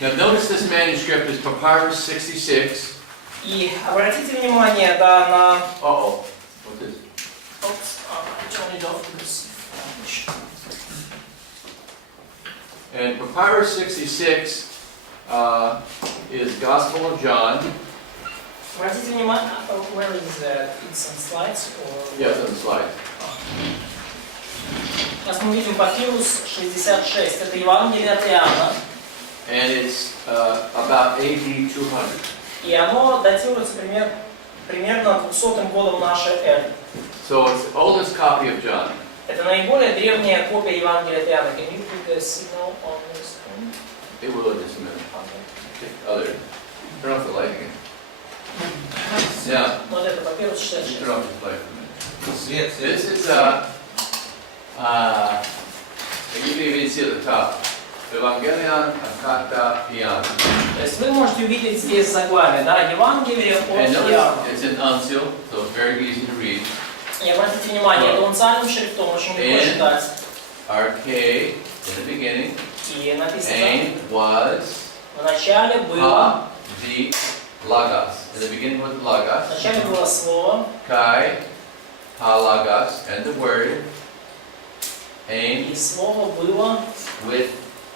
Now notice this manuscript is Papyrus 66. И обратите внимание, да, на... Uh-oh. What's this? Oops, I turned it off because... And Papyrus 66 is Gospel of John. Обратите внимание, where is that? It's on slides or... Yes, on the slide. Сейчас мы видим папирус 66. Это Евангелие от Иоанна. And it's about AD 200. И оно датируется примерно 200 годом нашей эры. So it's the oldest copy of John. Это наиболее древняя копия Евангелия от Иоанна. Can you put the signal on the screen? It will in just a minute. Okay. Other. Turn off the light again. Yeah. Вот это папирус 66. Turn off the light for a minute. Свет. This is you can even see at the top. Evangelion Akata Ian. То есть вы можете увидеть здесь заглавие, да, Евангелие от And notice Иоанна. it's in uncial, so it's very easy to read. И обратите внимание, это унциальным шрифтом, очень легко читать. RK in the beginning. И написано, And was в начале было, Ha the Logos. In the beginning was the Logos. в начале было Слово, Kai Ha Logos, and the Word. и And Слово было with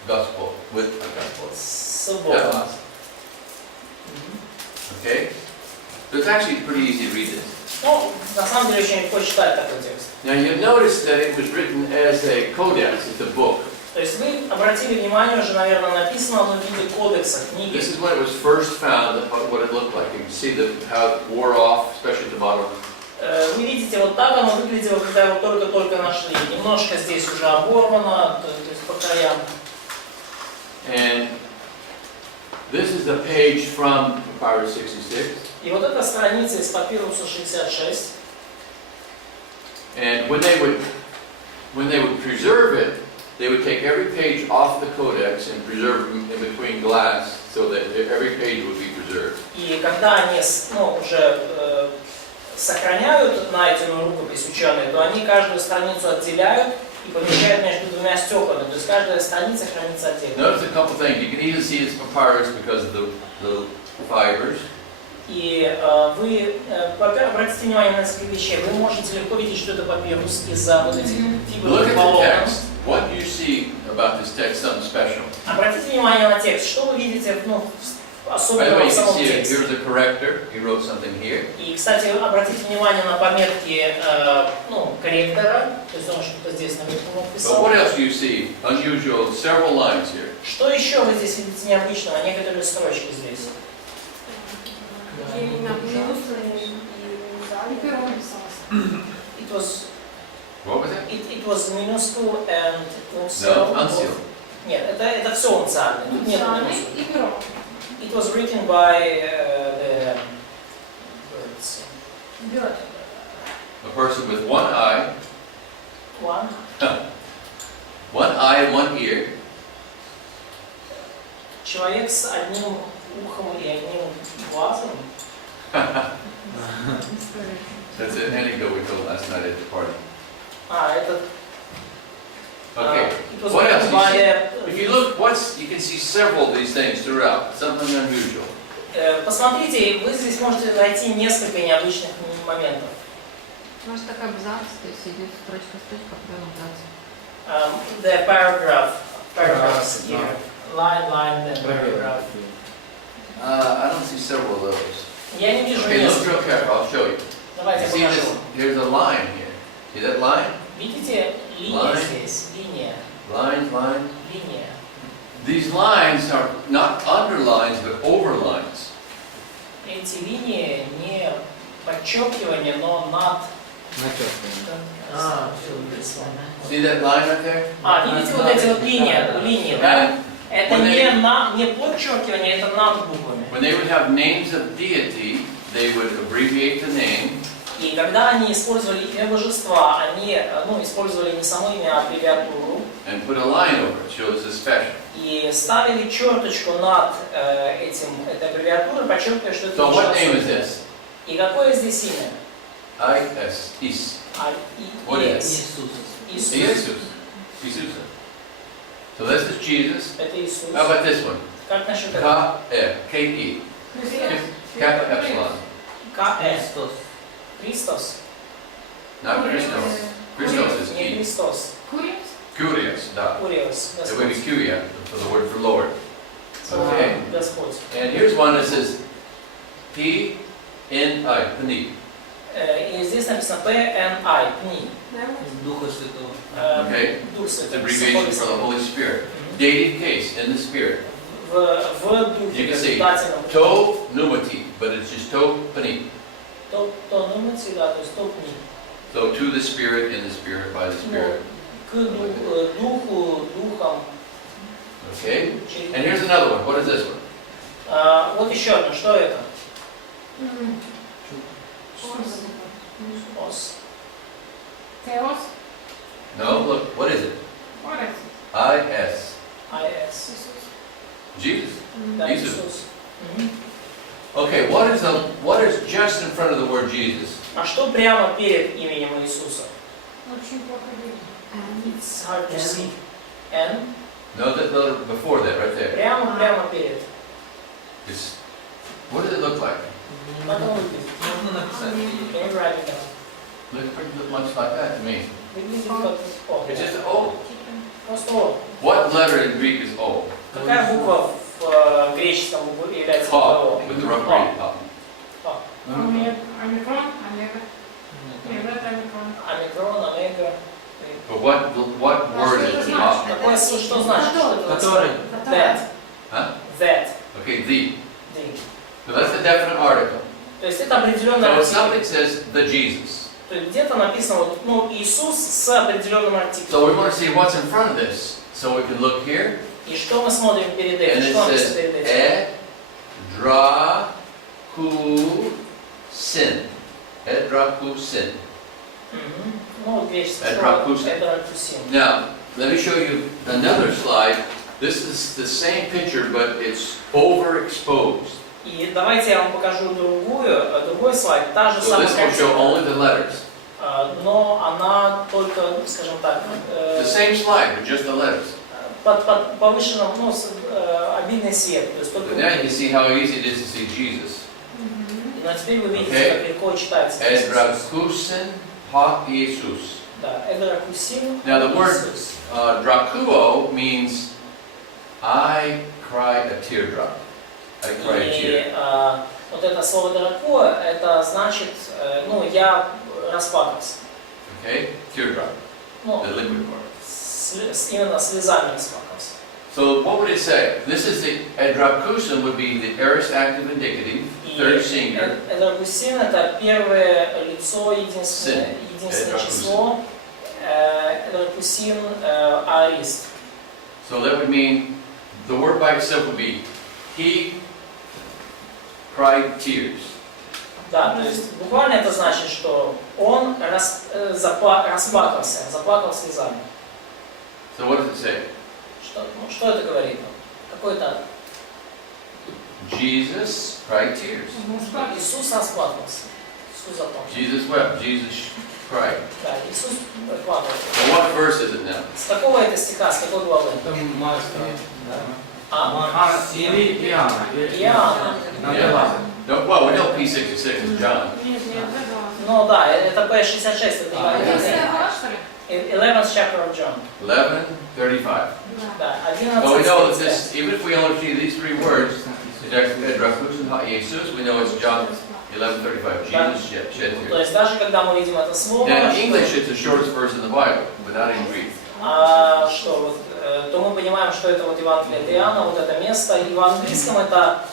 gospel, with a gospel. с Богом. Logos. Okay? So it's actually pretty easy to read this. Ну, на самом деле очень легко читать такой текст. Now you notice that it was written as a codex, it's a book. То есть вы обратили внимание, уже, наверное, написано оно в виде кодекса, книги. This is when it was first found, what it looked like. You can see how it wore off, especially at the bottom. Вы видите, вот так оно выглядело, когда его только-только нашли. Немножко здесь уже оборвано, то есть по краям. And this is the page from Papyrus 66. И вот эта страница из папируса 66. And when they would preserve it, they would take every page off the codex and preserve them in between glass, so that every page would be preserved. И когда они уже сохраняют найденную рукопись ученые, то они каждую страницу отделяют и помещают между двумя стеклами. То есть каждая страница хранится отдельно. Notice a couple things. You can even see it's papyrus because of the fibers. И вы обратите внимание на несколько вещей. Вы можете легко видеть, что это папирус из-за вот этих Look фибровых at the волокон. text. What do you see about this text? Something special. Обратите внимание на текст. Что вы видите, By the особенного way, в you can самом see it. тексте? Here's a corrector. He wrote something here. И, кстати, обратите внимание на пометки корректора. То есть он что-то здесь наверху But написал. what else do you see? Unusual. Several lines here. Что еще вы здесь видите необычного? Некоторые строчки здесь. It was. What was it? It was minuscule and No, uncial. Нет, это все унциальное. Тут нет минусов. It was written by the birds. A person with one eye, One. one eye and one ear, Человек с одним ухом и одним глазом. That's an anecdote we told last night at the party. Этот. Okay. It was What else? written by If you look, you can see several of these things throughout. Something unusual. Посмотрите, вы здесь можете найти несколько необычных моментов. Может, так абзац, то есть идет строчка, потом абзац. The paragraphs here. Line, then paragraph. I don't see several of those. Я не вижу Okay, look несколько. real careful. I'll show you. Давайте You see this? покажу. Here's a line here. See that line? Видите, линия Line. здесь, линия. Lines. These lines are not underlines, but overlines. Эти линии не подчеркивание, но над. See that line right there? Видите вот эти вот линии, да? Это не подчеркивание, это над буквами. When they would have names of deity, they would abbreviate the name. И когда они использовали имя божества, они использовали не само имя, а аббревиатуру. And put a line over it, shows the special. И ставили черточку над этой аббревиатурой, подчеркивая, что это So нечто what name is особенное. this? И какое здесь имя? Is. What Иисус. Jesus. So this is Jesus. Это Иисус. How about this one? Как насчет этого? K-E. Христос. Kappa Epsilon. К.Э. Христос. Not Christos. Christos is Не E. Христос. Курс. Curious, да. Куриос. It would be Господь. Curia for the word for Lord. Okay. Господь. And here's one that says P-N-I, Pni. И здесь написано P.N.I. Пни. Духа Святого. Okay. Дух It's Святой. abbreviation for the Holy Spirit. Dative case, in the Spirit. В духе You can see дательном. To Pneumati, but it's just To Pni. То нумати, да, то есть то пни. So to the Spirit, in the Spirit, by the Spirit. К духу, духом. Okay. And here's another one. What is this one? Вот еще одно. Что это? Ос. Теос. No, look, what is it? Орес. I-S. I.S. Jesus. Да, Иисус. Иисус. Okay, what is just in front of the word Jesus? А что прямо перед именем Иисуса? Очень плохо видно. It's hard to see. N. No, before that, right there. Прямо перед. It's, what does it look like? Как он выглядит? Можно написать. Can you write it down? Looks pretty much like that to me. Выглядит как О. It's just O. Просто О. What letter in Greek is O? Какая буква в греческом является буквой О? With the rough reading top. Омикрон, омега. Нет, омикрон. Омикрон, омега. But what word is O? Какое что значит? Что это? Который. That. Huh? That. Okay, the. The. So that's a definite article. То есть это определенный So if артикль. something says the Jesus. То есть где-то написано вот, ну, Иисус с определенным артиклем. So we want to see what's in front of this. So we can look here. И что мы смотрим перед And этим? it Что написано says перед этим? Edrakusin. Edrakusin. Ну, вот греческое Эдракусин. слово эдракусин. Now, let me show you another slide. This is the same picture, but it's overexposed. И давайте я вам покажу другой слайд. Та же So самая this will show картина, only the letters. но она только, скажем так, The same slide, but just the letters. под повышенным, ну, обильный свет. То есть только But now you can see how easy it is to see Jesus. но теперь вы видите, Okay. как легко читается. Edrakusin ha Jesus. Да, эдракусин. Now the word Иисус. drakuo means I cried a teardrop. I cried a tear. И вот это слово «драко» это значит, ну, я расплакался. Okay? Teardrop. Ну, The liquid part. именно слезами расплакался. So what would it say? This is the edrakusin would be the aorist active indicative, И third singular. эдракусин это первое лицо, единственное Эдракусин. число. Эдракусин арист. So that would mean the word by itself would be he cried tears. Да, то есть буквально это значит, что он расплакался, заплакал слезами. So what does it say? Что это говорит? Какой-то Jesus cried tears. Иисус расплакался. Иисус заплакал. Jesus wept. Jesus cried. Да, Иисус плакал. So what verse is it now? С какого это стиха, с какой главы? Там Марка. А? Или Иоанна. Иоанна. Yeah. No, well, we know P66 is John. Нет, это Ну да, это P66, это А, Иоанна. глава, что ли? 11th chapter of John. 11:35. Да, But we know that 11:35. this, even if we only see these three words, edrakusin ha Jesus, we know it's John 11:35. Jesus shed То tears. есть даже когда мы видим это слово, Now in English, it's the shortest verse in the Bible, but not in Greek. что вот, то мы понимаем, что это вот Евангелие от Иоанна, вот это место, и в английском это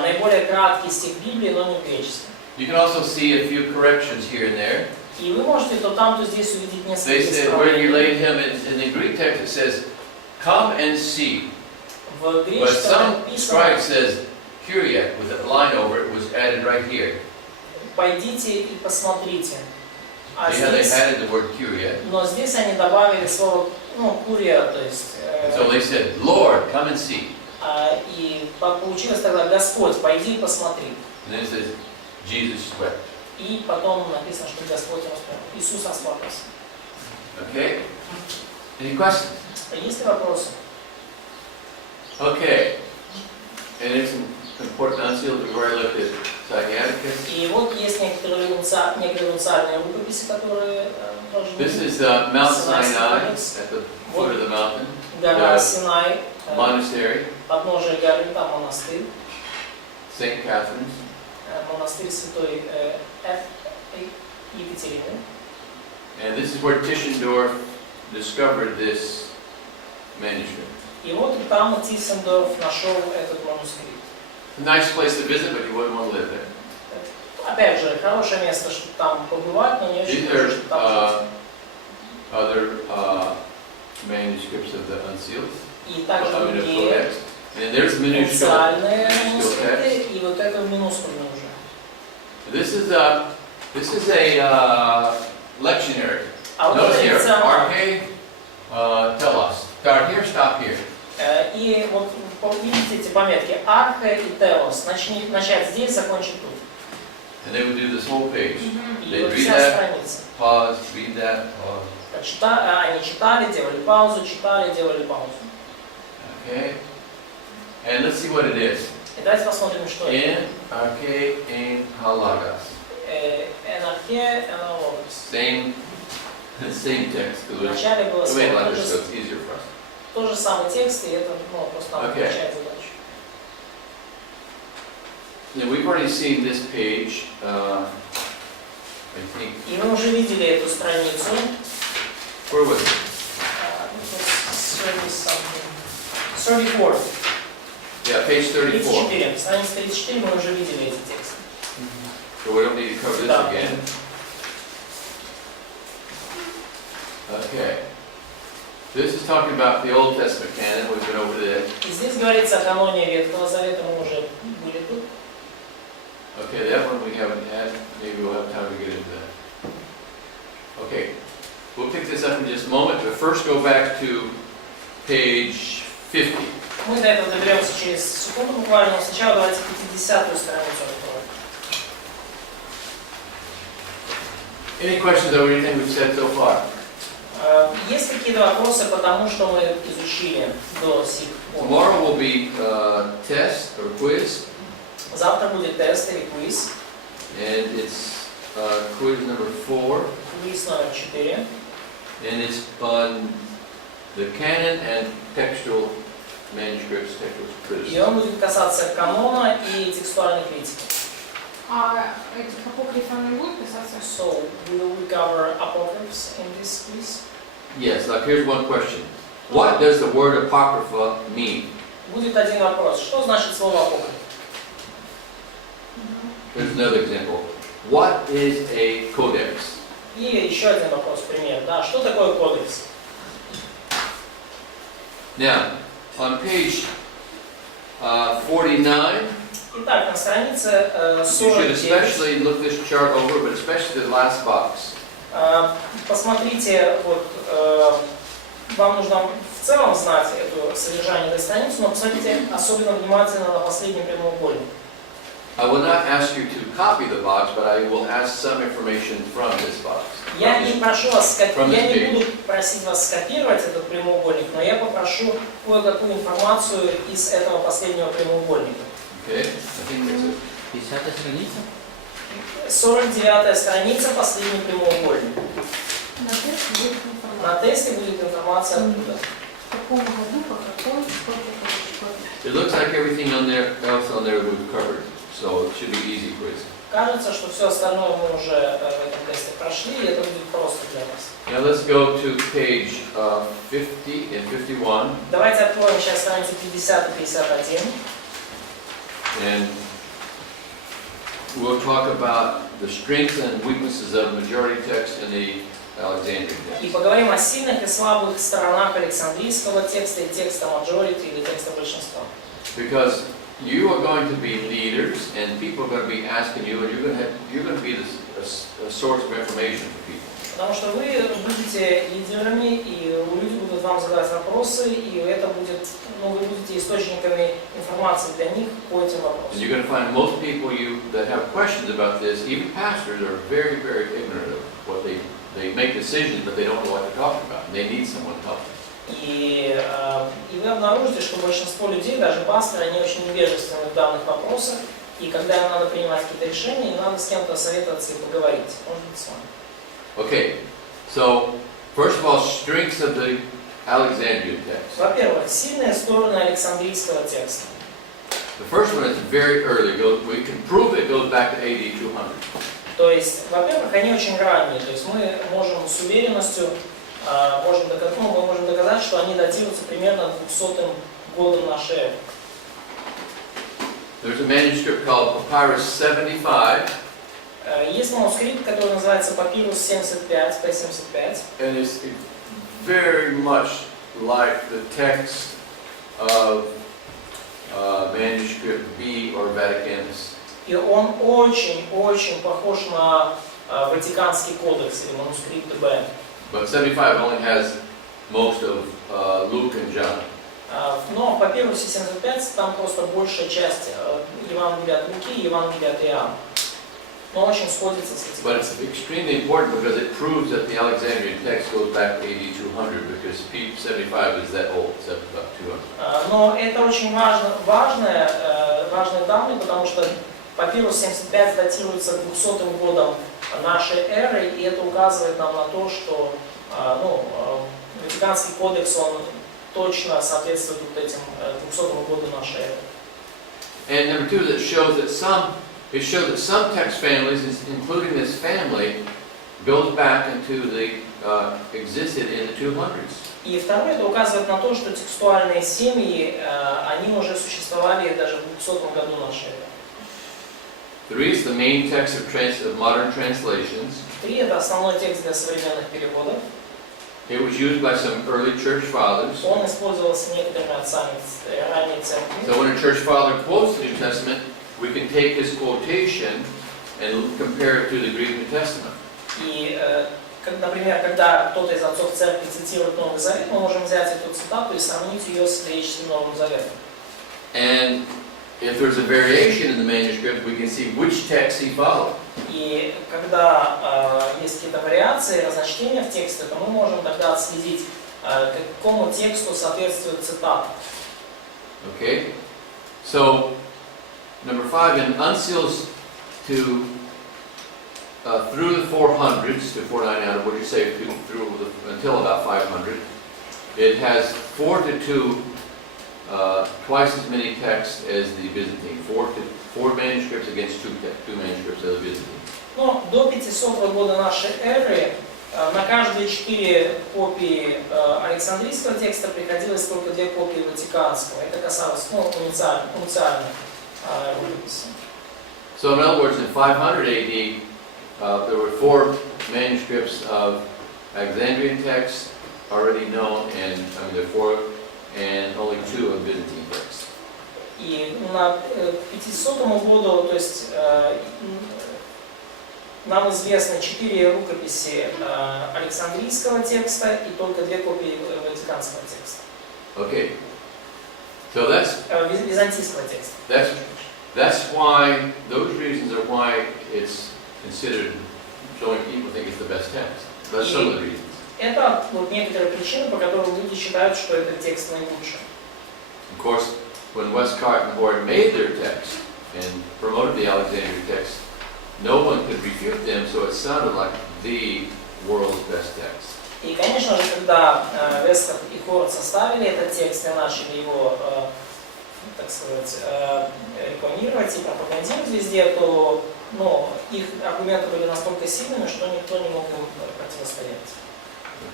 наиболее краткий стих Библии, но не в греческом. You can also see a few corrections here and there. И вы можете то там, то здесь увидеть They несколько said where you исправлений. laid him in the Greek text it says, "Come and see." В But греческом some написано scribe says, "Kyriak" with a line over it was added right here. «пойдите и посмотрите». А See how they здесь, added the word Kyriak? но здесь они добавили слово, ну, курия, то есть, So they said, "Lord, come and see." и получилось тогда «Господь, пойди и посмотри». And then it says, "Jesus wept." И потом написано, что Господь расплакался. Иисус расплакался. Okay? Any questions? Есть ли вопросы? Okay. And there's some important unsealed. We've already looked at Sinaiticus. И вот есть некоторые нунциальные рукописи, которые должны... This is Mount Sinai at the foot of the mountain. Гора Синай, Monastery. подножие горы, там монастырь. St. Catherine's. Монастырь Святой Екатерины. And this is where Tischendorf discovered this manuscript. И вот там Тиссендорф нашел этот манускрипт. A nice place to visit, but you wouldn't want to live there. Опять же, хорошее место, чтобы там побывать, но не очень These хорошо, are чтобы там жить. other manuscripts of the unsealed. И также I mean, of другие codex. And there's minuscule специальные text. манускрипты, и вот это в минускульном уже. This is a lectionary. А вот Notice это here, лекционный. arche, telos. Start here, stop here. И вот видите эти пометки архе и телос. Начать здесь, закончить тут. And they would do this whole page. И They вот read вся that, страница. pause, read that, pause. Они читали, делали паузу, читали, делали паузу. Okay. And let's see what it is. И давайте посмотрим, что это. In arche, in halagas. Энархе, энологос. Same text. Вначале было We made слово, letters, so it's easier for us. тот же самый текст, и это просто нам Okay. облегчает задачу. Yeah, we've already seen this page, I think. И мы уже видели эту страницу. Where was it? 34. Yeah, page 34. 34. Страница 34, мы уже видели эти тексты. So we don't need to cover this Да. again. Okay. This is talking about the Old Testament canon. We've been over this. И здесь говорится о каноне Ветхого Завета, мы уже были тут. Okay, that one we haven't had. Maybe we'll have time to get into that. Okay, we'll pick this up in just a moment, but first go back to page 50. Мы до этого доберемся через секунду буквально, но сначала давайте 50-ю страницу откроем. Any questions over anything we've said so far? Есть какие-то вопросы по тому, что мы изучили до сих пор? Tomorrow will be test or quiz, Завтра будет тест или квиз. and it's quiz number 4, Квиз номер 4. and it's on the canon and textual manuscripts, textual И он criticism. будет касаться канона и текстуальной критики. А эти апокрифы не будут писаться? So, will we cover apocryphs in this quiz? Yes, like here's one question. What does the word apocrypha mean? Будет один вопрос. Что значит слово апокриф? Here's another example. What is a codex? И еще один вопрос, пример. Да, что такое кодекс? Now, on page 49, Итак, на странице you should 49. especially look this chart over, but especially the last box. Посмотрите, вот, вам нужно в целом знать это содержание этой страницы, но посмотрите особенно внимательно на последний прямоугольник. I will not ask you to copy the box, but I will ask some information from this box. Я не прошу вас, From this я не page. буду просить вас скопировать этот прямоугольник, но я попрошу кое-какую информацию из этого последнего прямоугольника. Okay? I think that's it. 50-я страница? 49-я страница, последний прямоугольник. На тесте будет информация. На тесте будет информация оттуда. В каком году, по какой, сколько. It looks like everything else on there we've covered, so it should be easy quiz. Кажется, что все остальное мы уже в этом тесте прошли, и это будет просто для вас. Now let's go to page 50 and 51, Давайте откроем сейчас страницы 50 и 51. and we'll talk about the strengths and weaknesses of majority text and the Alexandrian И text. поговорим о сильных и слабых сторонах Александрийского текста и текста majority или текста большинства. Because you are going to be leaders, and people are going to be asking you, and you're going to be a source of information for people. Потому что вы будете лидерами, и люди будут вам задавать вопросы, и это будет, вы будете источниками информации для них по этим And вопросам. you're going to find most people that have questions about this, even pastors, are very, very ignorant of what they make decisions, but they don't know what they're talking about. And they need someone to help them. И вы обнаружите, что большинство людей, даже пасторы, они очень невежественны в данных вопросах, и когда им надо принимать какие-то решения, им надо с кем-то советоваться и поговорить. Может быть, с вами. Okay, so first of all, strengths of the Alexandrian text. Во-первых, сильные стороны Александрийского текста. The first one is very early. We can prove it goes back to AD 200. То есть, во-первых, они очень ранние, то есть мы можем с уверенностью, мы можем доказать, что они датируются примерно 200 годом нашей эры. There's a manuscript called Papyrus 75. Есть манускрипт, который называется Papyrus 75, P75. And it's very much like the text of manuscript B or Vaticanus. И он очень похож на Ватиканский кодекс или манускрипт Б. But 75 only has most of Luke and John. Но в Папирусе 75 там просто большая часть Евангелия от Луки и Евангелия от Иоанна. Но очень сходится с этим. But it's extremely important because it proves that the Alexandrian text goes back to AD 200 because P75 is that old, 200. Но это очень важные данные, потому что Папирус 75 датируется 200 годом нашей эры, и это указывает нам на то, что Ватиканский кодекс, он точно соответствует вот этим 200 году нашей эры. And number two, it shows that some text families, including this family, goes back into existed in the 200s. И второе, это указывает на то, что текстуальные семьи, они уже существовали даже в 200 году нашей эры. 3 is the main text of modern translations. 3 это основной текст для современных переводов. It was used by some early church fathers. Он использовался некоторыми отцами ранней церкви. So when a church father quotes the New Testament, we can take his quotation and compare it to the Greek New Testament. И, например, когда кто-то из отцов церкви цитирует Новый Завет, мы можем взять эту цитату и сравнить ее с греческим Новым Заветом. And if there's a variation in the manuscript, we can see which text he followed. И когда есть какие-то вариации, разночтения в тексте, то мы можем тогда отследить, какому тексту соответствует цитата. Okay? So, number 5, in uncials to through the 400s, to 499, what do you say, until about 500, it has 4 to 2, twice as many texts as the Byzantine. 4 manuscripts against 2 manuscripts of the Byzantine. Но до 500 года нашей эры на каждые 4 копии Александрийского текста приходилось только 2 копии Ватиканского. Это касалось унциальных рукописей. So in other words, in 500 AD, there were 4 manuscripts of Alexandrian texts already known, and there are 4, and only 2 of Byzantine texts. И на 500 году, то есть нам известны 4 рукописи Александрийского текста и только 2 копии Ватиканского текста. Okay. So Византийского текста. That's why, those reasons are why it's considered, showing people think it's the best text. That's some of the reasons. Это вот некоторые причины, по которым люди считают, что этот текст наилучший. Of course, when Westcott and Hort made their text and promoted the Alexandrian text, no one could refute them, so it sounded like the world's best text. И, конечно же, когда Вестхот и Хорт составили этот текст и начали его, так сказать, рекламировать и пропагандировать везде, то их аргументы были настолько сильными, что никто не мог им противостоять.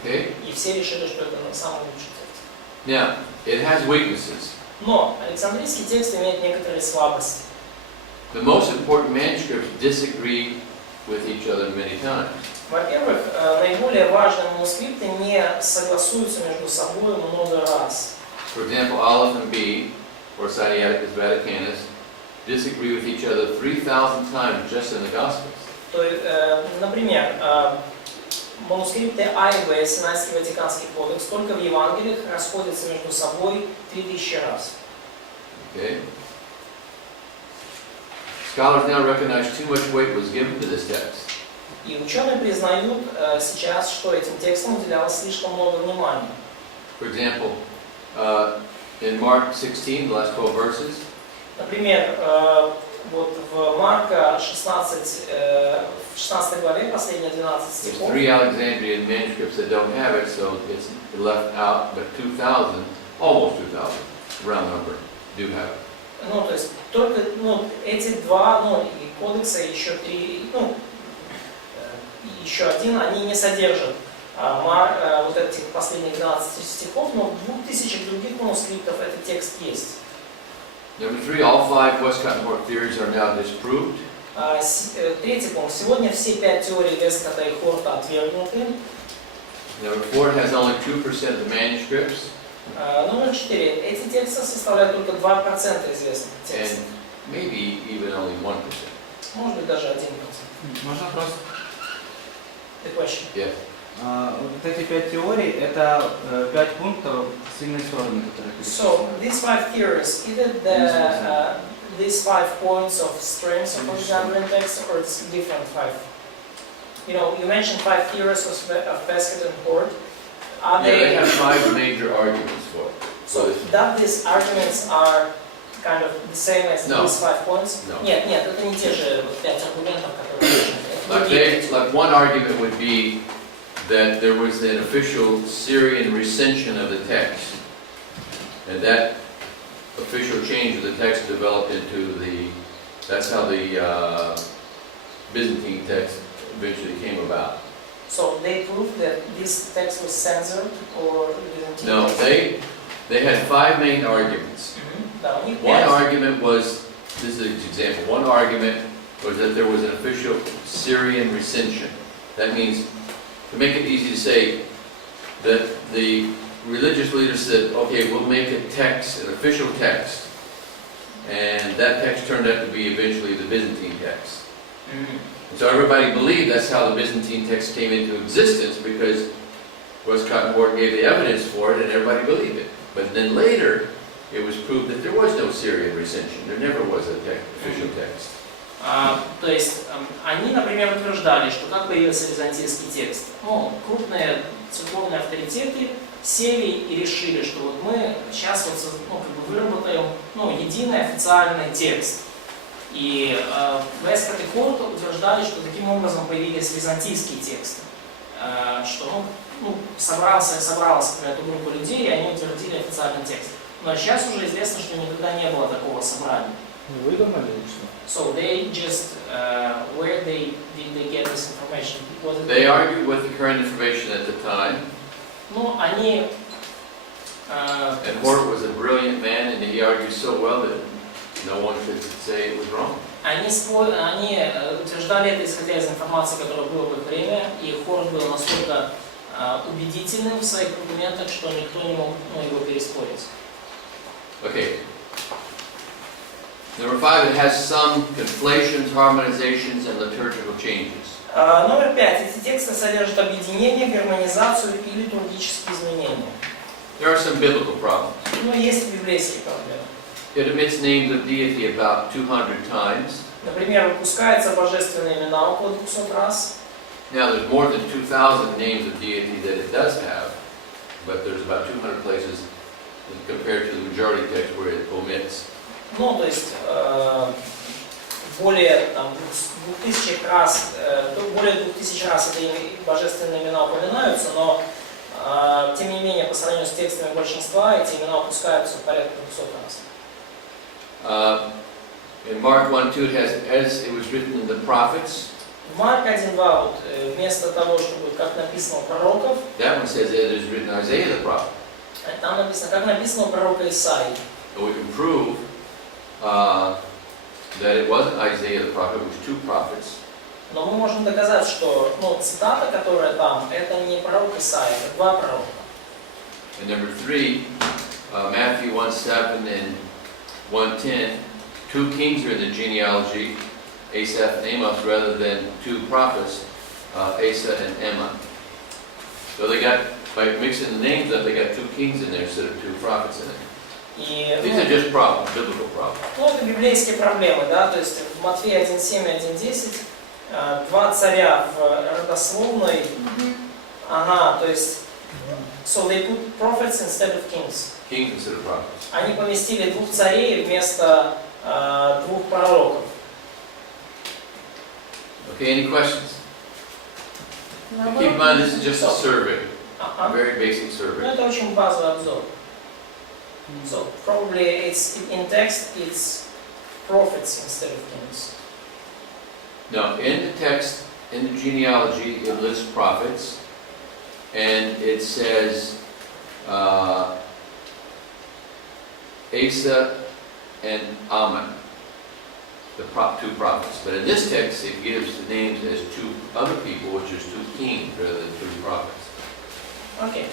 Okay? И все решили, что это самый лучший текст. Now, it has weaknesses. Но Александрийский текст имеет некоторые слабости. The most important manuscripts disagree with each other many times. Во-первых, наиболее важные манускрипты не согласуются между собой много раз. For example, Aleph and B, or Sinaiticus Vaticanus, disagree with each other 3,000 times just in the Gospels. То есть, например, манускрипты А и Б, Синайский Ватиканский кодекс, только в Евангелиях расходятся между собой 3000 раз. Okay? Scholars now recognize too much weight was given to this text. И ученые признают сейчас, что этим текстам уделялось слишком много внимания. For example, in in Mark 16, the last 12 verses, Например, вот в Марка 16 главе, последние 12 there's стихов, 3 Alexandrian manuscripts that don't have it, so it's left out, but 2,000, almost 2,000, round number, do have it. ну, то есть только, ну, эти два, ну, и кодекса, и еще три, ну, и еще один, они не содержат вот этих последних 12 стихов, но в 2000 других манускриптов этот текст есть. Number 3, all 5 Westcott and Hort theories are now disproved. Третий пункт. Сегодня все 5 теорий Весткотта и Хорта отвергнуты. Number 4, it has only 2% of the manuscripts, Номер 4. Эти тексты составляют только 2% известных and текстов. maybe even only 1%. Может быть, даже 1%. Можно вопрос? The question. Yes. Вот эти 5 теорий, это 5 пунктов сильной стороны, которые So, these 5 theories, either these 5 points of strength, for example, in text, or it's different 5. You know, you mentioned 5 theories of Westcott and Hort. Are Yeah, they they... have 5 major arguments for it. So, that these arguments are kind of the same as No. these 5 points? No. Нет, это не те же 5 аргументов, которые... Like one argument would be that there was an official Syrian recension of the text, and that official change of the text developed into that's how the Byzantine text eventually came about. So they proved that this text was censored or Byzantine No, text? they had 5 main arguments. Да, у них One 5. argument was, this is an example, one argument was that there was an official Syrian recension. That means, to make it easy to say, that the religious leaders said, okay, we'll make a text, an official text, and that text turned out to be eventually the Byzantine text. And so everybody believed that's how the Byzantine text came into existence, because Westcott and Hort gave the evidence for it and everybody believed it. But then later, it was proved that there was no Syrian recension. There never was an official text. То есть они, например, утверждали, что как появился византийский текст. Ну, крупные церковные авторитеты сели и решили, что вот мы сейчас вот, выработаем единый официальный текст. И Весткотт и Хорт утверждали, что таким образом появились византийские тексты. Что собралась какая-то группа людей, и они утвердили официальный текст. Но сейчас уже известно, что никогда не было такого собрания. Выдумали что? So they just, where did they get this information? They argued with the current information at the time. Ну, они... And Hort was a brilliant man, and he argued so well that no one could say it was wrong. Они утверждали это, исходя из информации, которая была в их время, и Хорт был настолько убедительным в своих аргументах, что никто не мог его переспорить. Okay. Number 5, it has some conflations, harmonizations, and liturgical changes. Номер 5. Эти тексты содержат объединение, гармонизацию и литургические изменения. There are some biblical problems. Но есть библейские проблемы. It omits names of deity about 200 times. Например, выпускаются божественные имена около 200 раз. Now, there's more than 2,000 names of deity that it does have, but there's about 200 places compared to the majority text where it omits. Ну, то есть более 2000 раз эти божественные имена упоминаются, но тем не менее по сравнению с текстами большинства эти имена упускаются порядка 200 раз. In Mark 1:2 it has, as it was written in the prophets. В Марк 1:2 вот, вместо того, чтобы как написано у пророков, That one says it is written Isaiah the prophet. там написано, как написано у пророка Исаии. And we can prove that it wasn't Isaiah the prophet, it was 2 prophets. Но мы можем доказать, что цитата, которая там, это не пророк Исаия, это 2 пророка. And number 3, Matthew 1:7 and 1:10, 2 kings are in the genealogy, Asaph and Amos, rather than 2 prophets, Asa and Emma. So they got, by mixing the names up, they got 2 kings in there instead of 2 prophets in it. These are just problems, biblical problems. Это библейские проблемы, да, то есть в Матфея 1:7 и 1:10 2 царя в родословной, то есть, so they put prophets instead of kings. Kings instead of prophets. Они поместили 2 царей вместо 2 пророков. Okay, any questions? Keep in Наоборот, mind, this is just a survey, a Ага. very basic Ну, survey. это очень базовый обзор. So probably it's in text it's prophets instead of kings. Now, in the text, in the genealogy, it lists prophets, and it says Asa and Ammon, the two prophets. But in this text, it gives the names as 2 other people, which is 2 kings rather than 3 prophets. Okay.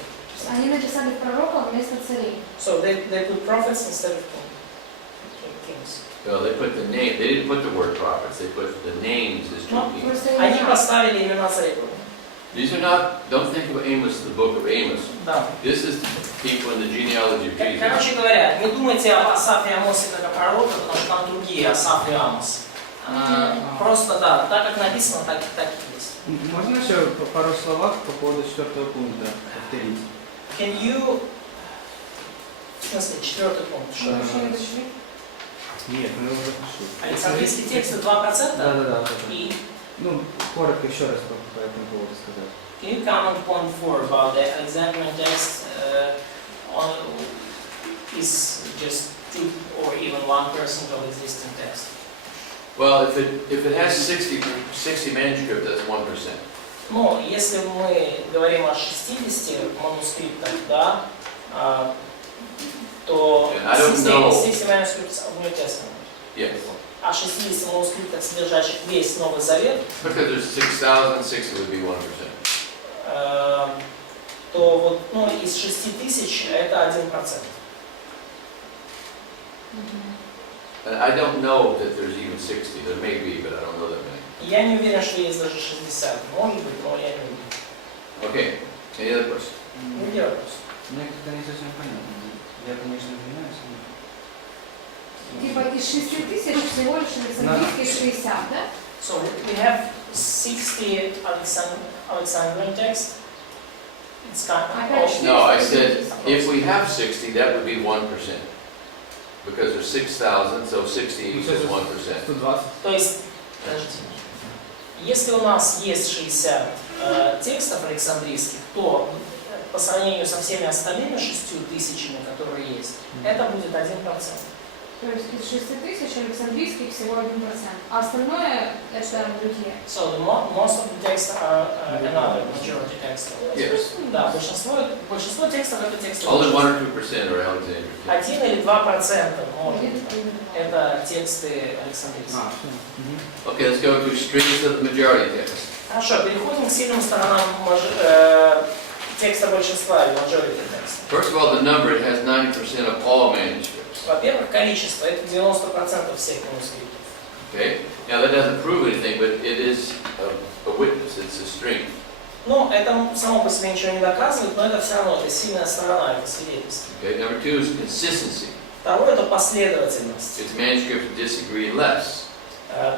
Они написали пророка вместо царей. So they put prophets instead of kings. So they put the name, they didn't put the word prophets, they put the names as 2 No, kings. Просто Они имена. поставили имена царей. These are not, don't think of Amos, the book of Amos. Да. This is the people in the genealogy of Jesus. Короче говоря, не думайте об Асафе и Амосе как о пророке, потому что там другие Асаф и Амос. Просто да, так как написано, так и есть. Можно еще пару словах по поводу 4-го пункта повторить? Can you... В смысле, 4-й пункт. Что? Еще не дошли? Нет, мы уже пошли. Александрийский текст 2%? Да. И Ну, коротко еще раз по этому поводу сказать. can you comment point 4 about the Alexandrian text is just 2 or even 1% of existing text? Well, if it has 60 manuscript, that's 1%. Ну, если мы говорим о 60 манускриптах, да, то I don't know. 60 manuscripts of New Testament. Yes. О 60 манускриптах, содержащих весь Новый Завет, Because there's 6,060 would be 1%. то вот, ну, из 6000 это 1%. And I don't know that there's even 60. There may be, but I don't know that many. Я не уверен, что есть даже 60. Может быть, но я не уверен. Okay. Any other questions? Другие вопросы. Мне как-то не совсем понятно. Я, конечно, извиняюсь. Типа из 6000 всего лишь Александрийский 60, да? So we have 60 Alexandrian text. It's kind of No, I said if we have 60, that would be 1%. Because there's 6,000, so 60 equals 1%. 120. То есть, подождите, если у нас есть 60 текстов александрийских, то по сравнению со всеми остальными 6000, которые есть, это будет 1%. То есть из 6000 Александрийских всего 1%, а остальное это другие. So the most of the texts are another majority text. Yes. Да, большинство текстов это тексты. Only 1 or 2% are Alexandrian. 1 или 2% может быть. Это тексты александрийские. Okay, let's go to strength of the majority text. Хорошо, переходим к сильным сторонам текста большинства или majority text. First of all, the number, it has 90% of all manuscripts. Во-первых, количество, это 90% всех манускриптов. Okay? Now that doesn't prove anything, but it is a witness, it's a strength. Ну, это само по себе ничего не доказывает, но это все равно, это сильная сторона, это свидетельство. Okay, number 2 is consistency. Второе, это последовательность. Its manuscripts disagree less.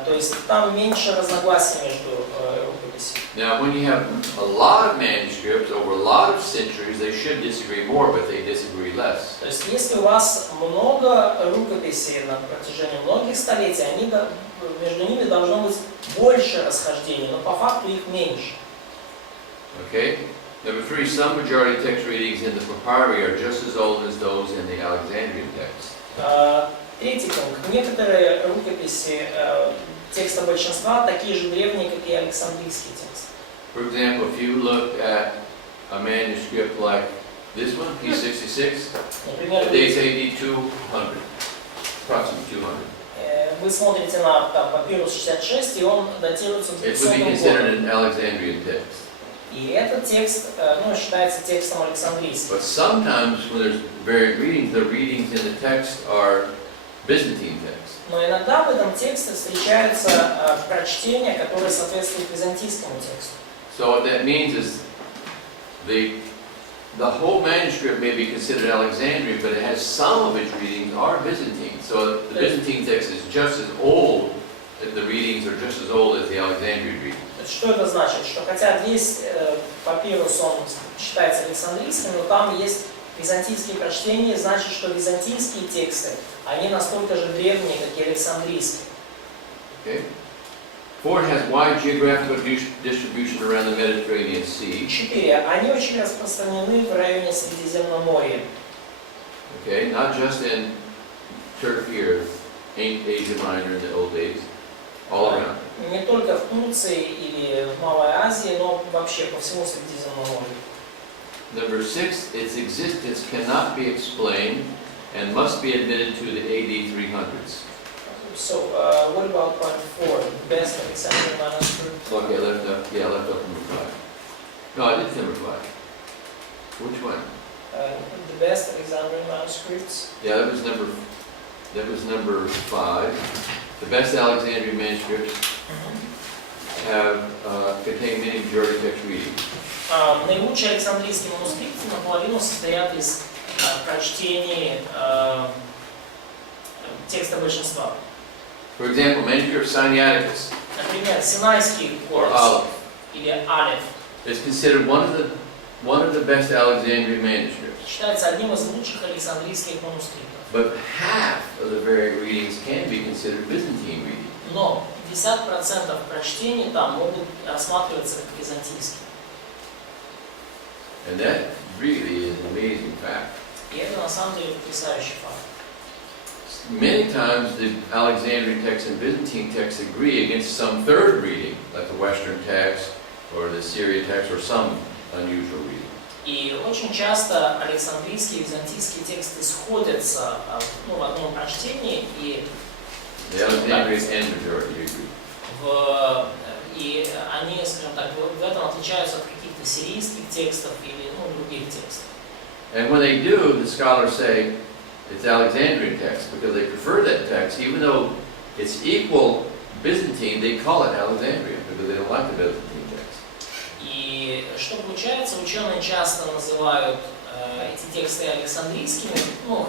То есть там меньше разногласий между рукописями. Now, when you have a lot of manuscripts over a lot of centuries, they should disagree more, but they disagree less. То есть если у вас много рукописей на протяжении многих столетий, между ними должно быть больше расхождений, но по факту их меньше. Okay? Number 3, some majority text readings in the Papyri are just as old as those in the Alexandrian text. Третий пункт. Некоторые рукописи текста большинства такие же древние, как и Александрийский текст. For example, if you look at a manuscript like this one, P66, Например, it dates AD 200, approximately 200. вы смотрите на папирус 66, и он датируется It would be 200 considered годом. an Alexandrian text. И этот текст считается текстом Александрийским. But sometimes when there's variant readings, the readings in the text are Byzantine text. Но иногда в этом тексте встречаются прочтения, которые соответствуют византийскому тексту. So what that means is the whole manuscript may be considered Alexandrian, but it has some of its readings are Byzantine. So the Byzantine text is just as old, the readings are just as old as the Alexandrian readings. Что это значит? Что хотя весь папирус он считается Александрийским, но там есть Византийские прочтения значит, что византийские тексты, они настолько же древние, как и Александрийские. Okay. 4, it has wide geographical distribution around the Mediterranean Sea. 4. Они очень распространены в районе Средиземноморья. Okay, not just in Turkey or Asia Minor in the old days, all around. Не только в Турции или в Малой Азии, но вообще по всему Средиземноморью. Number 6, its existence cannot be explained and must be admitted to the AD 300s. So, what about point 4? Best Alexandrian manuscript? Okay, I left up number 5. No, I did number 5. Which one? The best Alexandrian manuscripts? Yeah, that was number 5. The best Alexandrian manuscripts have contain many majority text readings. Наилучшие Александрийские манускрипты наполовину состоят из прочтений текста большинства. For example, manuscript Sinaiticus, Например, Синайский or курс Aleph, или Алеф is considered one of the best Alexandrian manuscripts. считается одним из лучших Александрийских манускриптов. But half of the varied readings can be considered Byzantine readings. Но 50% прочтений там могут рассматриваться как византийские. And that really is an amazing fact. И это на самом деле потрясающий факт. Many times the Alexandrian text and Byzantine text agree against some third reading, like the Western text or the Syrian text or some unusual reading. И очень часто Александрийские и византийские тексты сходятся в одном прочтении, и The Alexandrian and majority agree. И они, скажем так, в этом отличаются от каких-то сирийских текстов или других текстов. And when they do, the scholars say it's Alexandrian text because they prefer that text, even though it's equal Byzantine, they call it Alexandrian because they don't like the Byzantine text. И что получается, ученые часто называют эти тексты александрийскими,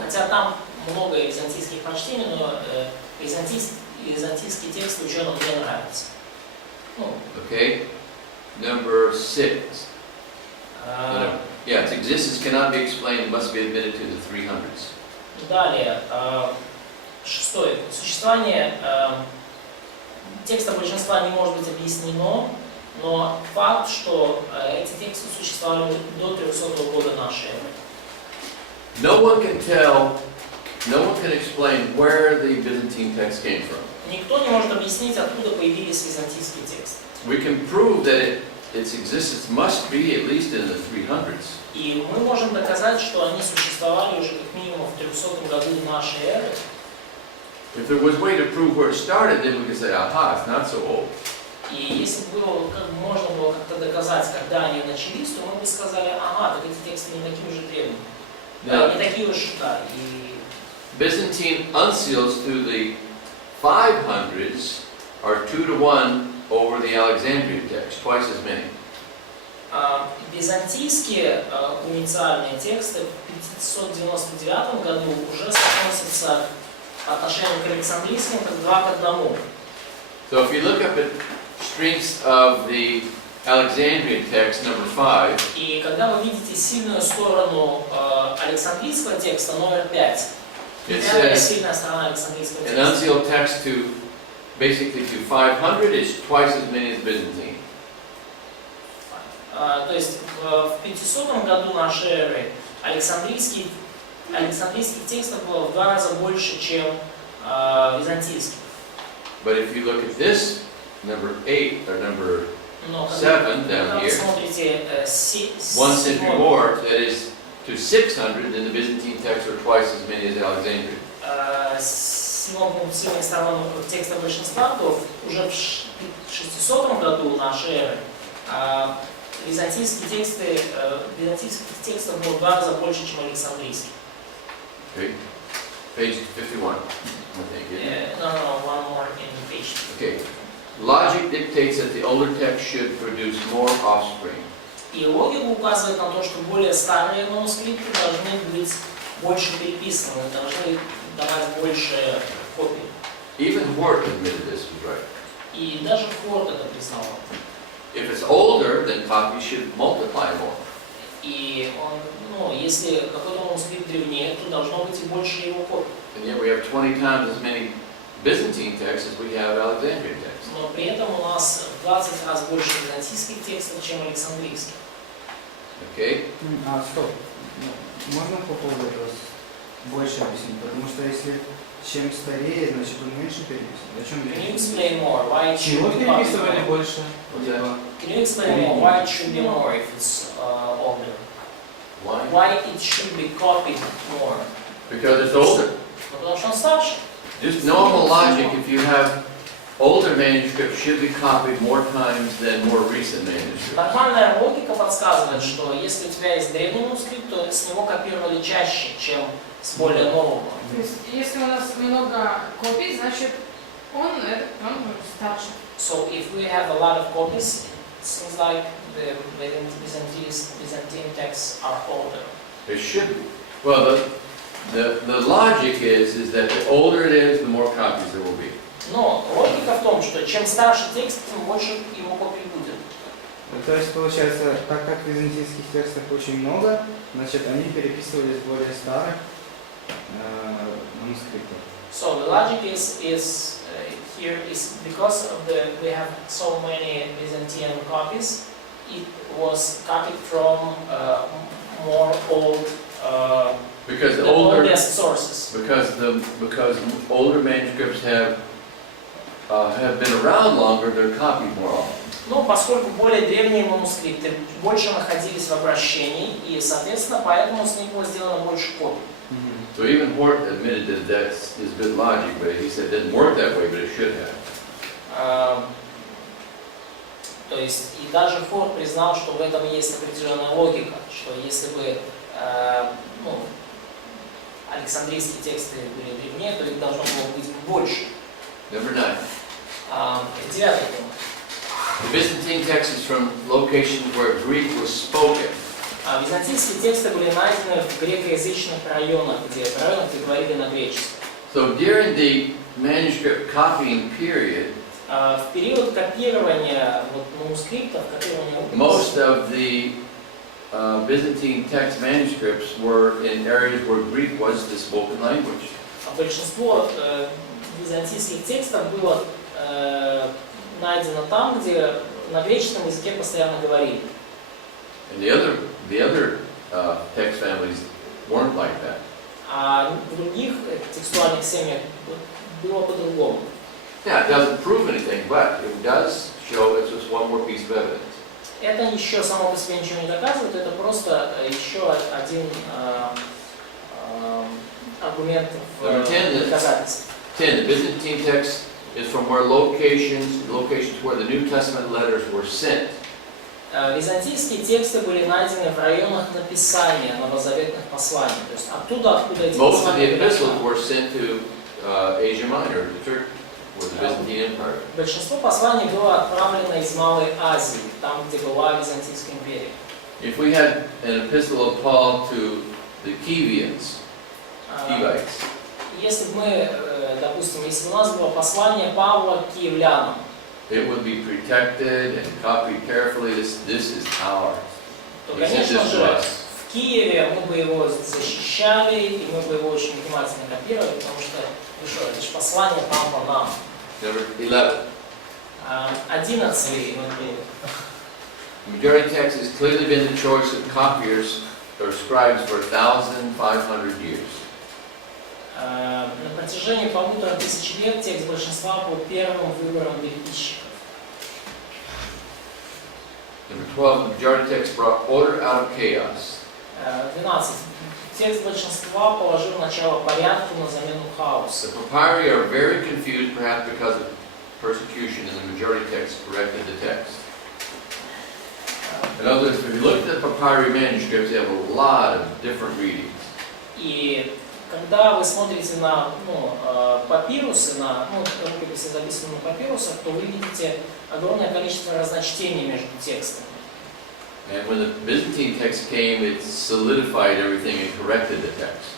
хотя там много византийских прочтений, но византийские тексты ученым не нравятся. Okay, number 6. Yeah, its existence cannot be explained, it must be admitted to the 300s. Далее, 6. Существование текста большинства не может быть объяснено, но факт, что эти тексты существовали до 300 года нашей эры. No one can explain where the Byzantine text came from. Никто не может объяснить, откуда появились византийские тексты. We can prove that its existence must be at least in the 300s. И мы можем доказать, что они существовали уже как минимум в 300 году нашей эры. If there was a way to prove where it started, then we could say, aha, it's not so old. И если бы можно было как-то доказать, когда они начались, то мы бы сказали, ага, так эти тексты не такие уже древние. Не такие уж, да. Byzantine uncials through the 500s are 2-to-1 over the Alexandrian text, twice as many. Византийские унициальные тексты в 599 году уже соотносятся по отношению к Александрийским как 2 к 1. So if you look up at strengths of the Alexandrian text, number 5, и когда вы видите сильную сторону Александрийского текста, номер 5, пятая сильная сторона Александрийского an текста. uncial text to basically to 500 is twice as many as Byzantine. То есть в 500 году нашей эры александрийских текстов было в 2 раза больше, чем византийских. But if you look at this, number 8 or number 7 down here, смотрите 1 century more, that is to 600, then the Byzantine texts are twice as many as Alexandrian. Седьмым сильных сторон текста большинства, то уже в 600 году нашей эры византийских текстов было в 2 раза больше, чем александрийских. Okay, page 51. I think, isn't it? No, one more in the page. Okay, logic dictates that the older text should produce more offspring. И логика указывает на то, что более старые манускрипты должны быть больше переписаны, должны давать больше копий. Even Hort admitted this was right. И даже Хорт это признавал. If it's older, then copies should multiply more. И он, ну, если какой-то манускрипт древнее, то должно быть и больше его копий. And yet we have 20 times as many Byzantine texts as we have Alexandrian texts. Но при этом у нас в 20 раз больше византийских текстов, чем александрийских. Okay? Стоп. Можно по поводу этого больше объяснить? Потому что если чем старее, значит он меньше переписывает. О чем Can you речь? explain more why it should Чего be переписывали copied? больше? Can you explain more why it should be more if it's older? Why? Why it should be copied more? Because it's older. Ну, потому что он старше. Just normal logic, if you have older manuscripts, should be copied more times than more recent manuscripts. Нормальная логика подсказывает, что если у тебя есть древний манускрипт, то с него копировали чаще, чем с более нового. То есть, если у нас много копий, значит, он старше. So if we have a lot of copies, it seems like the Byzantine texts are older. It should be. Well, the logic is that the older it is, the more copies there will be. Но логика в том, что чем старше текст, тем больше его копий будет. То есть получается, так как византийских текстов очень много, значит они переписывались более старых манускриптов. So the logic is here is because of we have so many Byzantine copies, it was copied from more old Because the older, oldest sources. because older manuscripts have been around longer, they're copied more often. Но поскольку более древние манускрипты больше находились в обращении, и, соответственно, поэтому с них было сделано больше копий. So even Hort admitted that is good logic, but he said it didn't work that way, but it should have. То есть и даже Хорт признал, что в этом есть определенная логика, что если бы Александрийские тексты были древнее, то их должно было быть больше. Number 9. Девятый пункт. The Byzantine text is from locations where Greek was spoken. Византийские тексты были найдены в грекоязычных районах, где говорили на греческом. So during the manuscript copying period, В период копирования манускриптов, копирования most of the Byzantine text manuscripts were in areas where Greek was the spoken language. Большинство византийских текстов было найдено там, где на греческом языке постоянно говорили. And the other text families weren't like that. А в других текстуальных семьях было по-другому. Yeah, it doesn't prove anything, but it does show it's just one more piece of evidence. Это еще само по себе ничего не доказывает, это просто еще один аргумент в доказательстве. 10. The Byzantine text is from where locations where the New Testament letters were sent. Византийские тексты были найдены в районах написания новозаветных посланий, то есть оттуда, откуда эти Most of the послания epistles were sent to Asia Minor, the Turk, or the Byzantine Empire. Большинство посланий было отправлено из Малой Азии, там, где была Византийская империя. If we had an epistle of Paul to the Kievians, Kivites, Если бы мы, допустим, если у нас было послание Павла к киевлянам, it would be protected and copied carefully. This is ours. то, He sent конечно this to же, us. в Киеве мы бы его защищали, и мы бы его очень внимательно копировали, потому что, ну что, это же послание Павла нам. Number 11. 11. The majority text has clearly been the choice of copiers or scribes for 1,500 years. На протяжении 1500 лет текст большинства был первым выбором переписчиков. Number 12. The majority text brought order out of chaos. 12. Текст большинства положил начало порядку на замену хаосу. The papyri are very confused, perhaps because of persecution, and the majority text corrected the text. In other words, if you look at the papyri manuscripts, they have a lot of different readings. И когда вы смотрите на папирусы, на рукописи, записанные на папирусах, то вы видите огромное количество разночтений между текстами. And when the Byzantine text came, it solidified everything and corrected the text.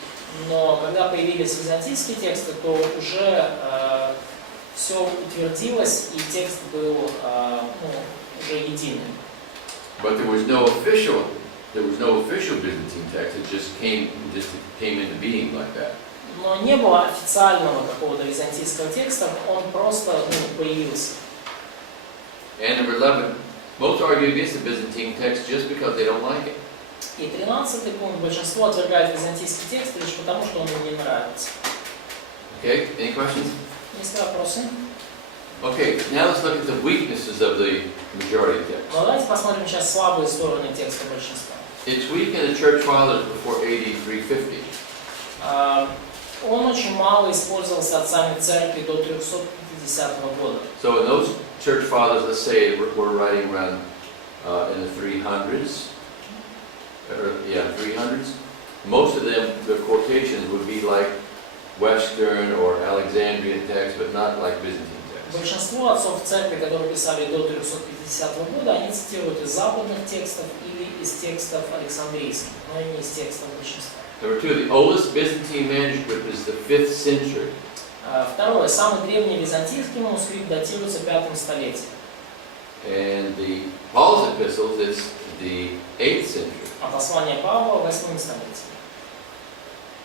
Но когда появились византийские тексты, то уже все утвердилось, и текст был уже единым. But there was no official there was no official Byzantine text. It just came into being like that. Но не было официального какого-то византийского текста, он просто появился. And number 11, most argue against the Byzantine text just because they don't like it. И 13-й пункт. Большинство отвергает византийский текст лишь потому, что он им не нравится. Okay, any questions? Есть вопросы? Okay, now let's look at the weaknesses of the majority text. Ну, давайте посмотрим сейчас слабые стороны текста большинства. It's weak in the church fathers before AD 350. Он очень мало использовался отцами церкви до 350 года. So in those church fathers, let's say we're writing around in the 300s, 300s. Most of them, the quotations would be like Western or Alexandrian text, but not like Byzantine text. Большинство отцов церкви, которые писали до 350 года, они цитируют из западных текстов или из текстов Александрийских, но не из текстов большинства. Number 2, the oldest Byzantine manuscript is the 5th century. Второе. Самый древний византийский манускрипт датируется 5 столетием. And the Paul's epistles is the 8th century. А послание Павла 8 столетием.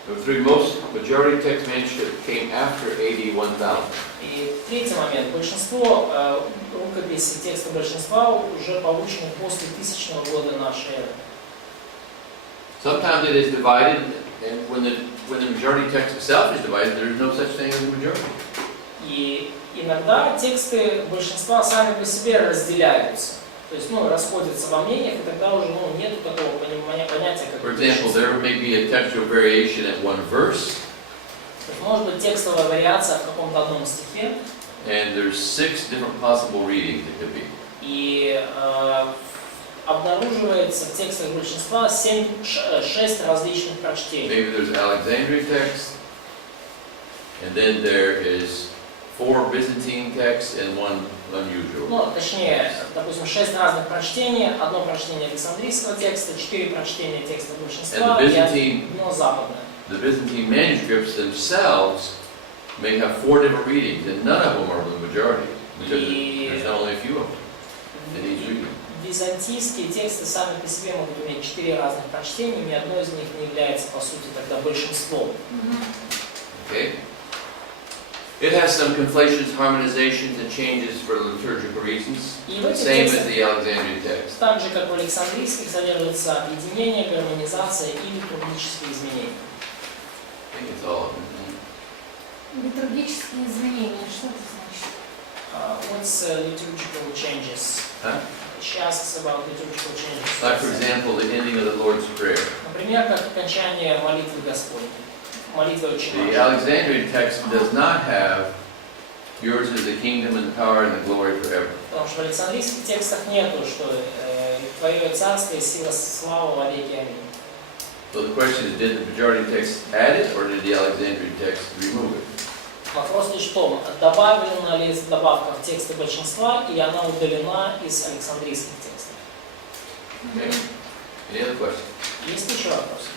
Number 3, most majority text manuscript came after AD 1000. И третий момент. Большинство рукописей текста большинства уже получены после 1000 года нашей эры. Sometimes it is divided, and when the majority text itself is divided, there is no such thing as a majority. И иногда тексты большинства сами по себе разделяются. То есть, расходятся во мнениях, и тогда уже нету такого понятия, как For example, there may be a textual variation at one verse, То есть, может быть текстовая вариация в каком-то одном стихе, and there's 6 different possible readings it could be. и обнаруживается в текстах большинства 6 различных прочтений. Maybe there's Alexandrian text, and then there is 4 Byzantine texts and 1 unusual. Точнее, допустим, 6 разных прочтений, одно прочтение Александрийского текста, 4 прочтения текста большинства и одно западное. The Byzantine manuscripts themselves may have 4 different readings, and none of them are the majority, because there's only a few of them in each reading. Византийские тексты сами по себе могут иметь 4 разных прочтения, ни одно из них не является, по сути, тогда большинством. Okay. It has some conflations, harmonizations, and changes for liturgical reasons, same as the Alexandrian text. Так же, как в Александрийских, содержится объединение, гармонизация и литургические изменения. I think it's all. Литургические изменения, что это значит? What's liturgical changes? Huh? She asks about liturgical changes. Like, for example, the ending of the Lord's Prayer. Например, как окончание молитвы Господней. Молитва Отче The наш. Alexandrian text does not have yours is the kingdom and the power and the glory forever. Потому что в Александрийских текстах нету, что Твое царство, сила, слава во веки. Аминь. So the question is, did the majority text add it, or did the Alexandrian text remove it? Вопрос лишь в том, добавлена ли добавка в тексты большинства, или она удалена из Александрийских текстов. Okay. Any other questions? Есть еще вопросы?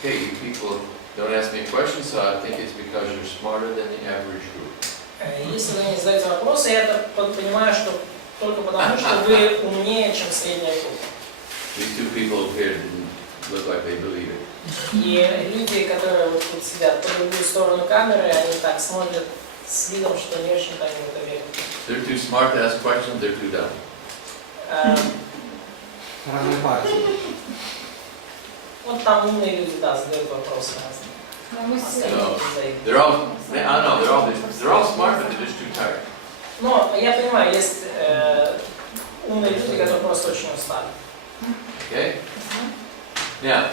Okay, you people don't ask me questions, so I think it's because you're smarter than the average group. Если вы не задаете вопросы, я это понимаю, что только потому, что вы умнее, чем средняя группа. These 2 people here didn't look like they believe it. И люди, которые вот тут сидят по другую сторону камеры, они так смотрят с видом, что не очень-то они в это верят. They're too smart to ask questions, they're too dumb. Разные партии. Вот там умные люди, да, задают вопросы разные. No, they're all, I know, they're all smart, but they're just too tired. Но я понимаю, есть умные люди, которые просто очень устали. Okay? Now,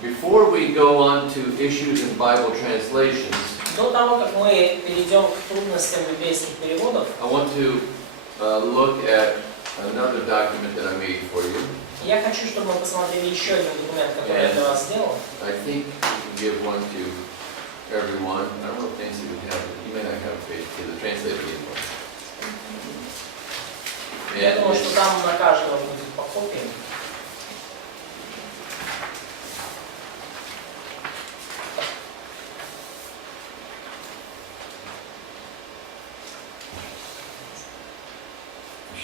before we go on to issues in Bible translations, До того, как мы перейдем к трудностям библейских переводов, I want to look at another document that I made for you. я хочу, чтобы мы посмотрели еще один документ, который я для вас сделал. I think we can give one to everyone. I don't know if Nancy would have it. You may not have a page to the translated one. Я думаю, что там на каждого будет по копии.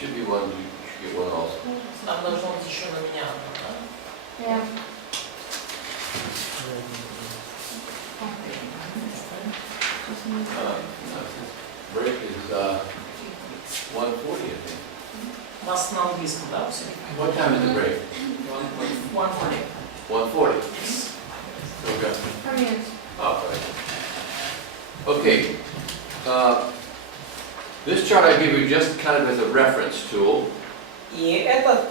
should be one, you should get one also. Там должно быть еще на меня одно, да? Yeah. No, break is 1:40, I think. У вас на английском, да, все? What time is the break? 1:40. 1:40. Okay. Come here. Oh, right. Okay. This chart I give you just kind of as a reference tool. И эта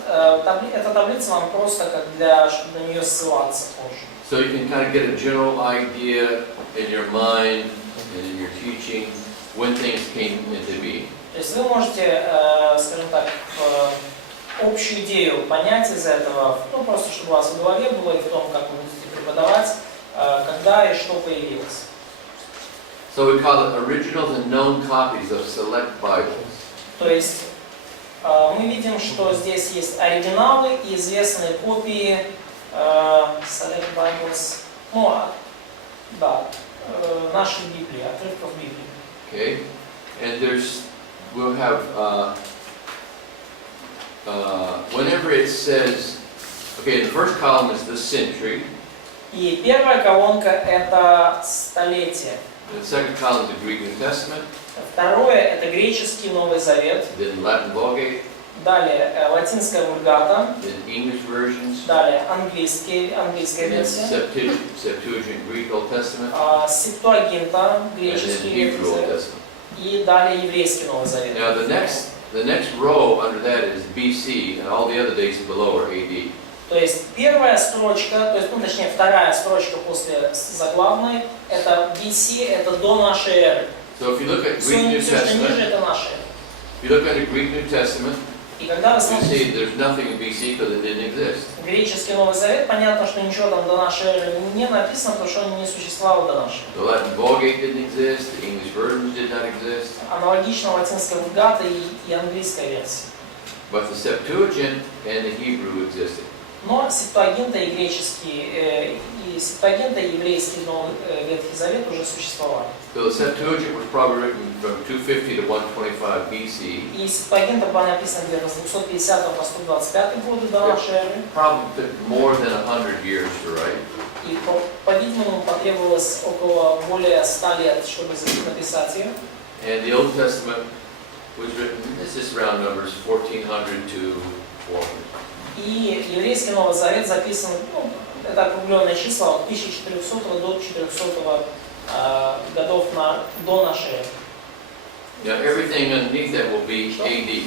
таблица вам просто как чтобы на нее ссылаться позже. So you can kind of get a general idea in your mind and in your teaching when things came into being. То есть вы можете, скажем так, общую идею понять из этого, ну просто чтобы у вас в голове было и в том, как вы будете преподавать, когда и что появилось. So we call it originals and known copies of select Bibles. То есть мы видим, что здесь есть оригиналы и известные копии Select Bibles, ну, да, нашей Библии, отрывков Библии. Okay, and we'll have whenever it says, okay, the first column is the century. И первая колонка это столетие. The second column is the Greek New Testament. Второе это греческий Новый Завет. Then Latin Vulgate. Далее латинская вульгата. Then English versions. Далее английская And версия. then Septuagint Greek Old Testament. Септуагинта, And then греческий Hebrew Old Ветхий Завет. Testament. И далее еврейский Новый Завет. Now the next row under that is BC, and all the other dates below are AD. То есть первая строчка, то есть, ну точнее вторая строчка после заглавной, это BC, это до нашей эры. So if you look at Greek New Все, что ниже, Testament, это наша эра. if you look at the Greek New Testament, И когда вы you смотрите see there's nothing in BC because it didn't exist. греческий Новый Завет, понятно, что ничего там до нашей эры не написано, потому что он не существовал до нашей. The Latin Vulgate didn't exist, the English versions did not exist, Аналогично латинская вульгата и английская версия. but the Septuagint and the Hebrew existed. Но Септуагинта и греческий, и Септуагинта и еврейский Новый Ветхий Завет уже существовали. So the Septuagint was probably written from 250 to 125 BC. И Септуагинта была написана где-то с 250 по 125 годы до нашей эры. Probably took more than 100 years to write. И, по-видимому, потребовалось около более 100 лет, чтобы написать ее. And the Old Testament was written, this is round numbers, 1400 to 400. И еврейский Новый Завет записан, ну, это округленные числа, от 1400 до 400 годов до нашей эры. Now everything underneath that will be AD.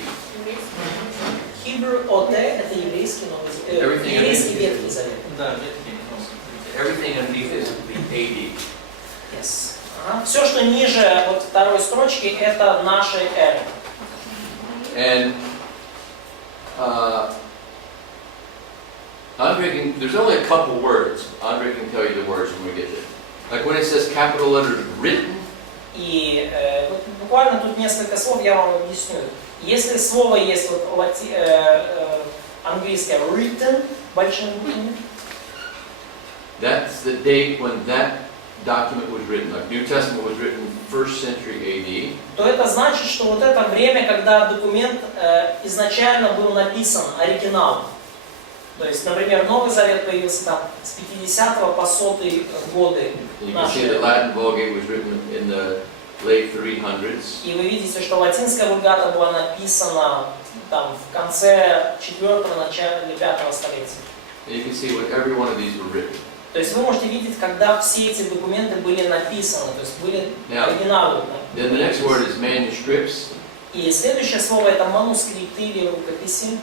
Hebrew OT это еврейский Новый Завет, еврейский Ветхий Завет. Да, Everything underneath this will be AD. Yes. Все, что ниже вот второй строчки, это нашей эры. And Andre there's only a couple words. Andre can tell you the words when we get there. Like when it says capital letters written. И вот буквально тут несколько слов я вам объясню. Если слово есть вот английское written большими буквами, That's the date when that document was written. Like New Testament was written 1st century AD. то это значит, что вот это время, когда документ изначально был написан, оригинал. То есть, например, Новый Завет появился там с 50 по 100 годы And you can see the Latin Vulgate was written in the late 300s. И вы видите, что латинская вульгата была написана там в конце 4-го, начале 5-го столетия. And you can see when every one of these were written. То есть вы можете видеть, когда все эти документы были написаны, то есть были оригиналы. Then the next word is manuscripts. И следующее слово это манускрипты или рукописи.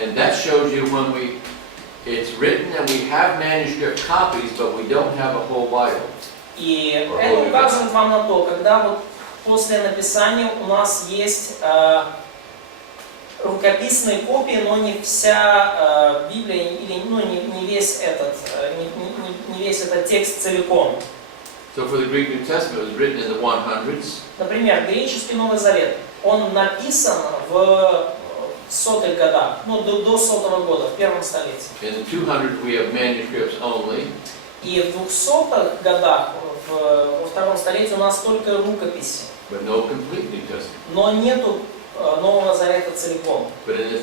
And that shows you when it's written and we have manuscript copies, but we don't have a whole Bible. И это указывает вам на то, когда вот после написания у нас есть рукописные копии, но не вся Библия или ну, не весь этот текст целиком. So for the Greek New Testament, it was written in the 100s. Например, греческий Новый Завет, он написан в 100-х годах, ну до 100-го года, в 1-м столетии. In the 200s, we have manuscripts only. И в 200-х годах, во 2-м столетии у нас только рукописи, But no complete New Testament. но нету Нового Завета целиком. But in the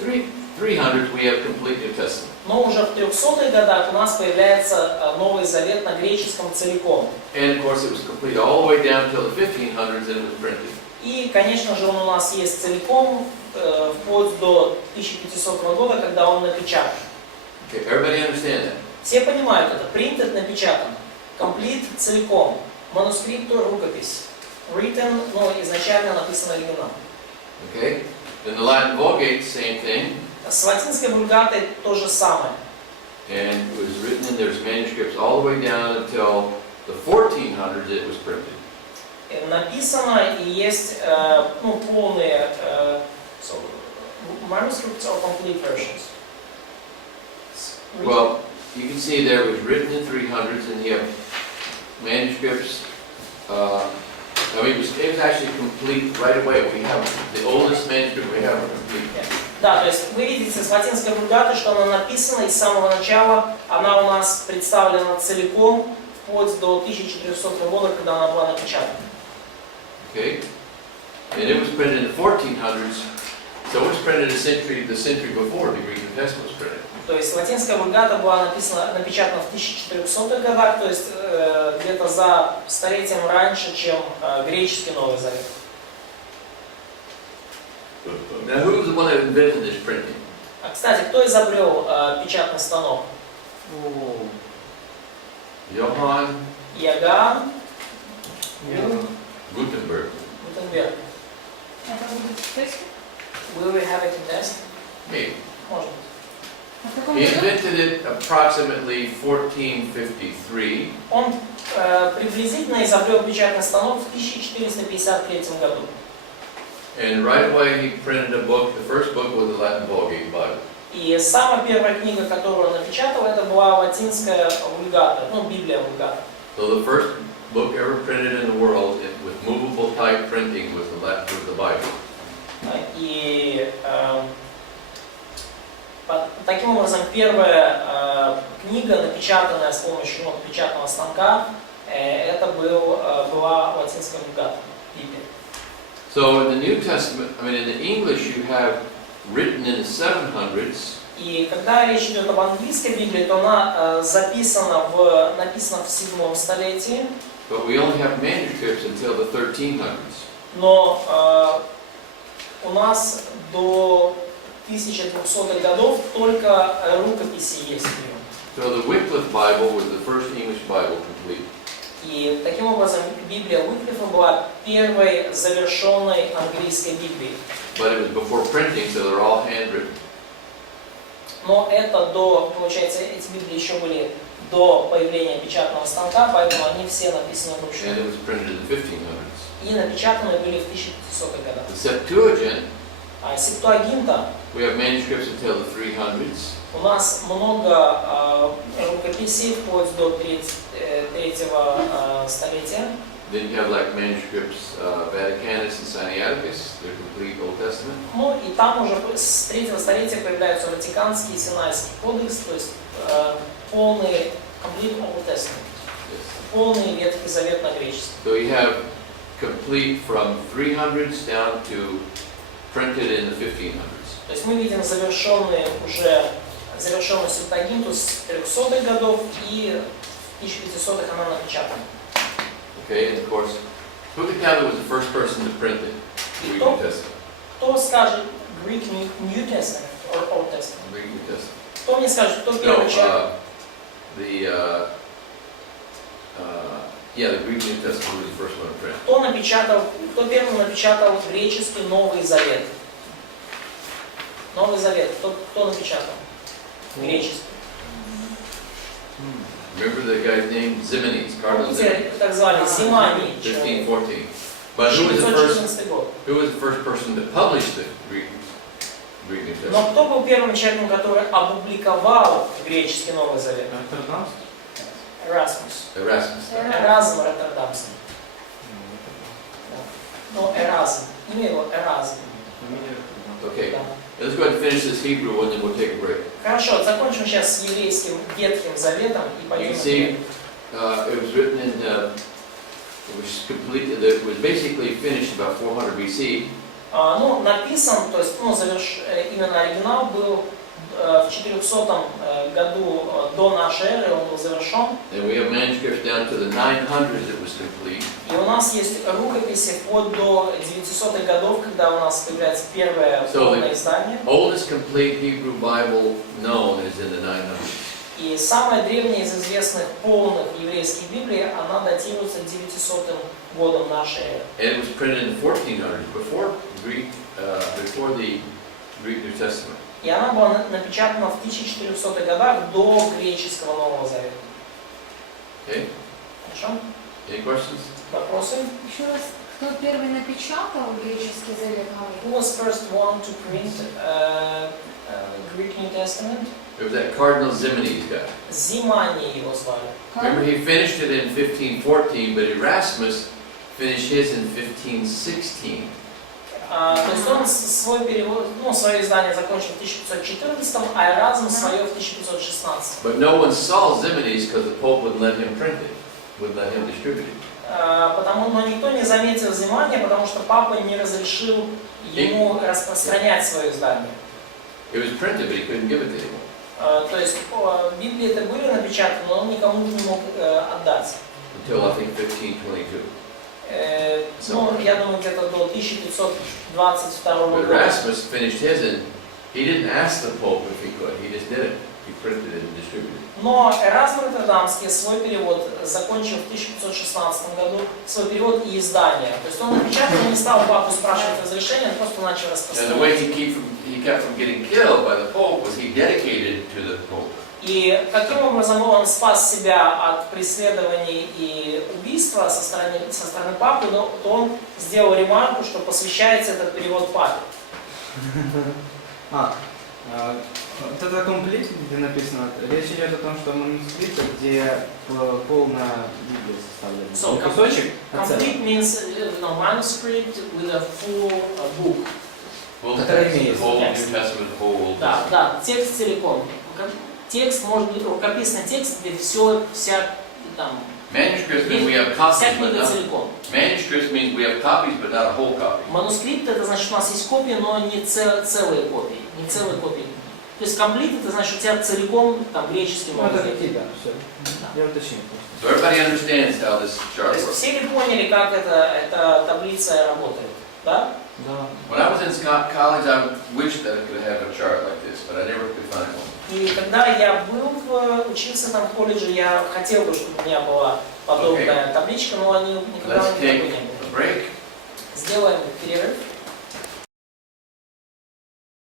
300s, we have complete New Testament. Но уже в 300-х годах у нас появляется Новый Завет на греческом целиком. And of course, it was complete all the way down till the 1500s, and it was printed. И, конечно же, он у нас есть целиком, вплоть до 1500 года, когда он напечатан. Okay, everybody understand that? Все понимают это. Printed напечатан. Complete целиком. Манускрипту рукопись. Written, но изначально написан оригинал. Okay? In the Latin Vulgate, same thing. С латинской вульгатой то же самое. And it was written in there's manuscripts all the way down until the 1400s it was printed. Написано и есть полные manuscripts or complete versions. Well, you can see there it was written in 300s, and you have manuscripts. I mean, it was actually complete right away. We have the oldest manuscript we have complete. Да, то есть вы видите с латинской вульгаты, что она написана и с самого начала она у нас представлена целиком, вплоть до 1400 года, когда она была напечатана. Okay, and it was printed in the 1400s, so it was printed the century before the Greek New Testament was printed. То есть латинская вульгата была напечатана в 1400-х годах, то есть где-то за столетием раньше, чем греческий Новый Завет. Now, who was the one that invented this printing? Кстати, кто изобрел печатный станок? Johann Иоганн Gutenberg. Гутенберг. Это будет в тесте? Will we have it in test? Maybe. Может быть. А в каком He году? invented it approximately 1453. Он приблизительно изобрел печатный станок в 1453 году. And right away he printed a book. The first book was the Latin Vulgate Bible. И самая первая книга, которую он напечатал, это была латинская вульгата, Библия вульгата. So the first book ever printed in the world with movable type printing was the Bible. И таким образом первая книга, напечатанная с помощью печатного станка, это была латинская вульгата, Библия. So in the New Testament, I mean in the English you have written in the 700s. И когда речь идет об английской Библии, то она написана в 7 столетии. But we only have manuscripts until the 1300s. Но у нас до 1200-х годов только рукописи есть в нем. So the Wycliffe Bible was the first English Bible complete. И таким образом Библия Уиклифа была первой завершенной английской Библией. But it was before printing, so they're all handwritten. Но это получается, эти Библии еще были до появления печатного станка, поэтому они все написаны And вручную. it was printed in the 1500s. И напечатаны были в 1500-х годах. The Septuagint, А Септуагинта we have manuscripts until the 300s. у нас много рукописей вплоть до третьего столетия. Then you have like manuscripts, Vaticanus and Sinaiticus, they're complete Old Testament. Ну и там уже с третьего столетия появляются Ватиканский и Синайский кодекс, то есть полный complete Old Testament, Yes. полный Ветхий Завет на греческом. So you have complete from 300s down to printed in the 1500s. То есть мы видим завершенную Септуагинту с 300-х годов, и в 1500-х она напечатана. Okay, and of course, who can tell who was the first person to print the Greek New Testament? Кто скажет Greek New Testament or Old Testament? Greek New Testament. Кто мне скажет, кто No, первый человек? the Greek New Testament was the first one to print. Кто первым напечатал греческий Новый Завет? Новый Завет. Кто напечатал? Греческий. Remember the guy's name? Ximenes, Cardinal Ximenes. Помните, так звали Зиманий. 1514. But who was the 1514 год. first person to publish the Greek New Testament? Но кто был первым человеком, который опубликовал греческий Новый Завет? Erasmus. Эразм Роттердамский. Ну, Эразм. Имя его Эразм. Okay, Да. let's go ahead and finish this Hebrew one, then we'll take a break. Хорошо, закончим сейчас с еврейским Ветхим Заветом и You пойдем can на see, перерыв. it was written it was basically finished about 400 BC. Ну, написан, то есть, ну, именно оригинал был в 400 году до нашей эры, он был завершен. And we have manuscripts down to the 900s it was complete. И у нас есть рукописи вплоть до 900-х годов, когда у нас появляется первое полное издание. Oldest complete Hebrew Bible known is in the 900s. И самая древняя из известных полных еврейских Библий, она датируется 900 годом нашей эры. And it was printed in the 1400s, before the Greek New Testament. И она была напечатана в 1400-х годах до греческого Нового Завета. Okay? Хорошо? Any questions? Вопросы? Еще раз, кто первый напечатал греческий завет? Who was first one to print Greek New Testament? It was that Cardinal Ximenes guy. Зиманий его звали. Remember, he finished it in 1514, but Erasmus finished his in 1516. То есть он свой перевод, ну, свое издание закончил в 1514, а Эразм свое в 1516. But no one saw Ximenes because the Pope wouldn't let him print it, wouldn't let him distribute it. Но никто не заметил Зимания, потому что папа не разрешил ему распространять свое издание. It was printed, but he couldn't give it to anyone. То есть Библии-то были напечатаны, но он никому не мог отдать. Until I think 1522. Ну, я думаю, где-то до 1522 But года. Erasmus finished his, and he didn't ask the Pope if he could. He just did it. He printed it and distributed it. Но Эразм Роттердамский свой перевод закончил в 1516 году, свой перевод и издание. То есть он напечатал, не стал папу спрашивать разрешения, он просто начал And the way распространять. he kept from getting killed by the Pope was he dedicated it to the Pope. И каким образом он спас себя от преследований и убийства со стороны папы, то он сделал ремарку, что посвящается этот перевод папе. Вот это комплект, где написано, речь идет о том, что манускрипт, где полная Библия составлена. So, Кусочек, complete means manuscript with a full book. Whole Который text, имеет whole New текст. Testament, whole Old Да, Testament. да, текст целиком. Текст может быть рукописный текст, где вся там. Manuscripts mean we have Вся copies, but книга not. целиком. Manuscripts means we have copies, but not a whole copy. Манускрипт это значит, у нас есть копии, но не целые копии, не целые копии. То есть комплит это значит, у тебя целиком там греческий Ну, это манускрипт. какие-то, все. Я уточнил просто. So everybody understands how this То chart есть works. все ли поняли, как эта таблица работает? Да? Да. When I was in college, I wished that I could have a chart like this, but I never could find one. И когда я учился там в колледже, я хотел бы, чтобы у меня была подобная табличка, но они никогда у Let's меня take такой не было. a break. Сделаем перерыв.